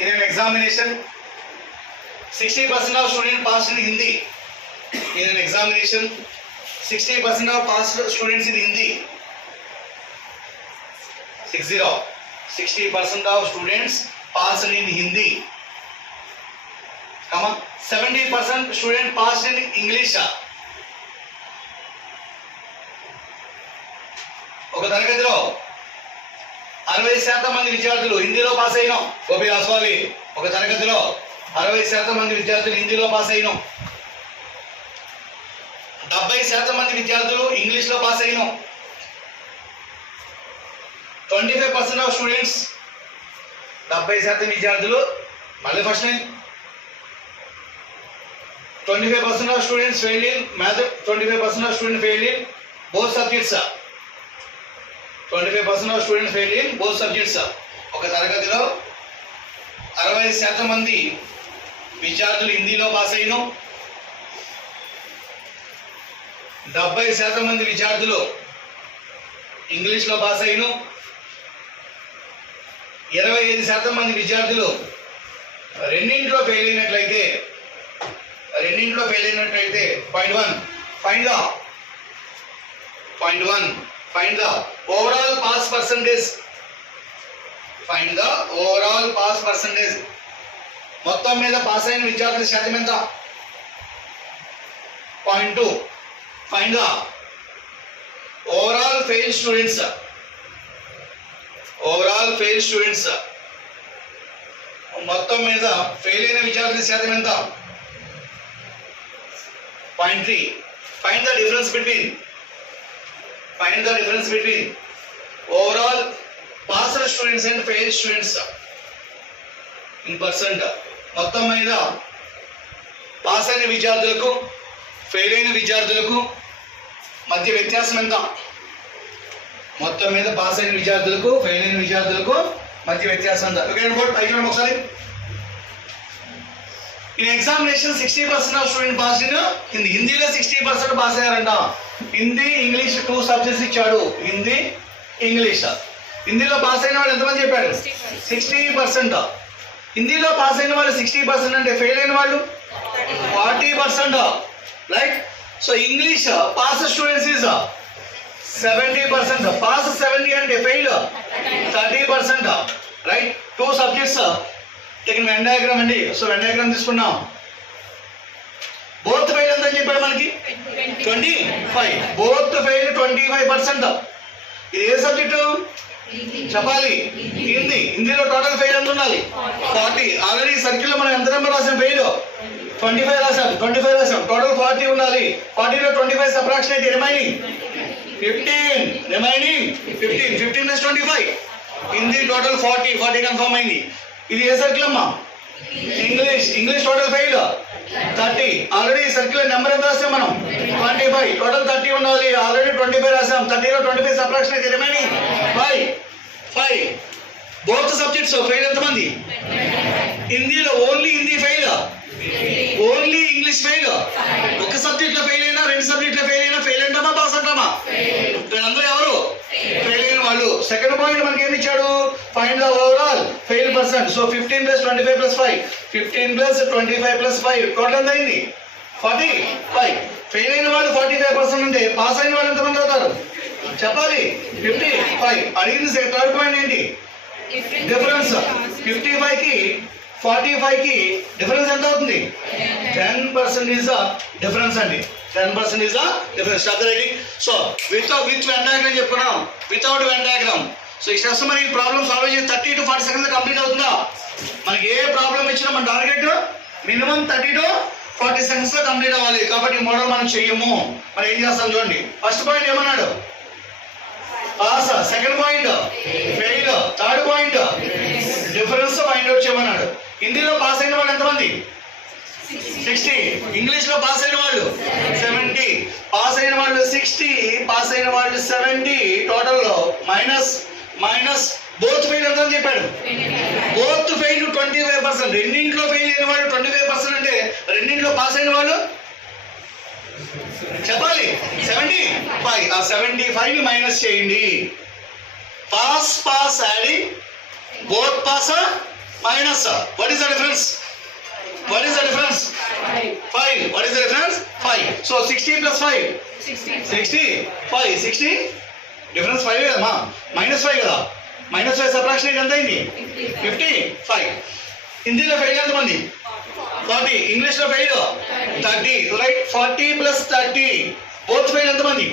in an examination 60% of students passed in Hindi. In an examination 60% of passed students in Hindi. 60% of students passed in Hindi. Come on. 70% students passed in English. ఒక తరగతిలో 60% మంది విద్యార్థులు హిందీలో pass అయినాం. గోపి రాసుకోవాలి. ఒక తరగతిలో 60% మంది విద్యార్థులు హిందీలో పాస్ అయినాం. 70% మంది విద్యార్థులు ఇంగ్లీష్లో పాస్ అయినాం. 25% ఆఫ్ స్టూడెంట్స్ 70% విద్యార్థులు మళ్ళీ first line 25% of students failed in math, 25% of students failed in both subjects. 25% of students failed in both subjects. ఒక తరగతిలో 60% మంది విద్యార్థులు హిందీలో పాస్ అయినాం. 70% మంది విద్యార్థులు ఇంగ్లీష్లో పాస్ అయినాం. 25% మంది విద్యార్థులు రెండింటిలో ఫెయిల్ అయినట్లయితే point 1 find the overall pass percentage. మొత్తం మీద పాస్ అయిన విద్యార్థుల శాతం ఎంత? Point 2 find the overall fail students. మొత్తం మీద ఫెయిల్ అయిన విద్యార్థుల శాతం ఎంత? Point 3. Find the difference between overall passed students and failed students in percent. మొత్తం మీద పాస్ అయిన విద్యార్థులకు ఫెయిల్ అయిన విద్యార్థులకు మధ్య వ్యత్యాసం ఎంత? మొత్తం మీద పాస్ అయిన విద్యార్థులకు ఫెయిల్ అయిన విద్యార్థులకు మధ్య వ్యత్యాసం ఎంత? ఓకే పైకి ఒకసారి. In examination 60% of students passed in Hindi. హిందీలో 60% పాస్ అయ్యారంట. హిందీ ఇంగ్లీష్ 2 సబ్జెక్ట్స్ ఇచ్చాడు. హిందీ ఇంగ్లీష్. హిందీలో పాస్ అయిన వాళ్ళు ఎంతమంది చెప్పాడు? 60%. హిందీలో పాస్ అయిన వాళ్ళు 60% అంటే ఫెయిల్ అయిన వాళ్ళు 40%. Right. So English pass students is 70%. Pass 70 అంటే fail 30%. Right. 2 subjects Venn diagram అండి. సో వెన్ డయాగ్రామ్ తీసుకున్నాం. బోత్ ఫెయిల్ ఎంత చెప్పాడు మనకి? 25. Both fail 25%. ఇది ఏ సబ్జెక్టు చెప్పాలి? హిందీలో టోటల్ ఫెయిల్ ఎంత ఉండాలి? 40. ఆల్రెడీ సర్కిల్ లో మనం ఎంత నెంబర్ రాసాం? ఫెయిల్ 25 రాసాం. టోటల్ 40 ఉండాలి. 40లో 25 సబ్ట్రాక్షన్ అయితే remaining 15. 15 plus 25. Hindi total 40 confirm అయింది. ఇది ఏ సర్కిల్ అమ్మా? English total fail 30. Already circle number ఎంత రాసాం మనం? 25. టోటల్ 30 ఉండాలి. ఆల్రెడీ 25 రాసాం. 30లో 25 సబ్ట్రాక్షన్ అయితే రిమైనింగ్ 5. బోత్ సబ్జెక్ట్స్ ఫెయిల్ ఎంతమంది? హిందీలో only Hindi fail, only English fail. ఒక సబ్జెక్ట్ లో ఫెయిల్ అయినా 2 సబ్జెక్ట్ లో ఫెయిల్ అంటామా పాస్ అంటామా? అందరూ ఎవరు ఫెయిల్ అయిన వాళ్ళు. సెకండ్ పాయింట్ మనకి ఏమి ఇచ్చాడు? Find the overall fail percent. So 15 + 25 + 5. 15 + 25 + 5 total ఎంత అయింది? 45. ఫెయిల్ అయిన వాళ్ళు 45% ఉంటే పాస్ అయిన వాళ్ళు ఎంతమంది అవుతారు చెప్పాలి? 55. అడిగింది థర్డ్ పాయింట్ ఏంటి? డిఫరెన్స్. 55కి 45కి డిఫరెన్స్ ఎంత అవుతుంది? 10% ఈజ్ ద డిఫరెన్స్ అండి. 10% is the difference. Stop the writing. So with Venn diagram చెప్పుకున్నాం, వితౌట్ వెన్ డయాగ్రామ్. సో ఈ స్టెప్స్ మరి ప్రాబ్లమ్ సాల్వ్ చేసి 30 to 40 సెకండ్స్ కంప్లీట్ అవుతుందా? మనకి ఏ ప్రాబ్లం ఇచ్చినా మన టార్గెట్ మినిమం 30 to 40 సెకండ్స్ లో కంప్లీట్ అవ్వాలి. కాబట్టి మోడల్ మనం చెయ్యము. మరి ఏం చేస్తాం చూడండి. ఫస్ట్ పాయింట్ ఏమన్నాడు? Pass. Second point fail. Third point difference find out చేయమన్నాడు. హిందీలో పాస్ అయిన వాళ్ళు ఎంతమంది? 60. ఇంగ్లీష్ లో పాస్ అయిన వాళ్ళు 70. పాస్ అయిన వాళ్ళు 60, పాస్ అయిన వాళ్ళు 70. టోటల్ లో మైనస్ బోత్ ఫెయిల్ ఎంత అని చెప్పాడు? Both fail 25%. రెండింట్లో ఫెయిల్ అయిన వాళ్ళు 25% అంటే రెండింట్లో పాస్ అయిన వాళ్ళు చెప్పాలి 75. ఆ 75 ని మైనస్ చేయండి. Pass adding both pass minus. What is the difference? What is the difference? 5. What is the difference? 5. So 60 plus 5. 60. 5. 60. Difference 5 కదా మైనస్ 5 కదా. మైనస్ 5 సబ్ట్రాక్షన్ ఎంత అయింది? 50. 5. హిందీలో ఫెయిల్ ఎంతమంది? 40. ఇంగ్లీష్లో fail 30. Right. 40 plus 30 both fail ఎంతమంది?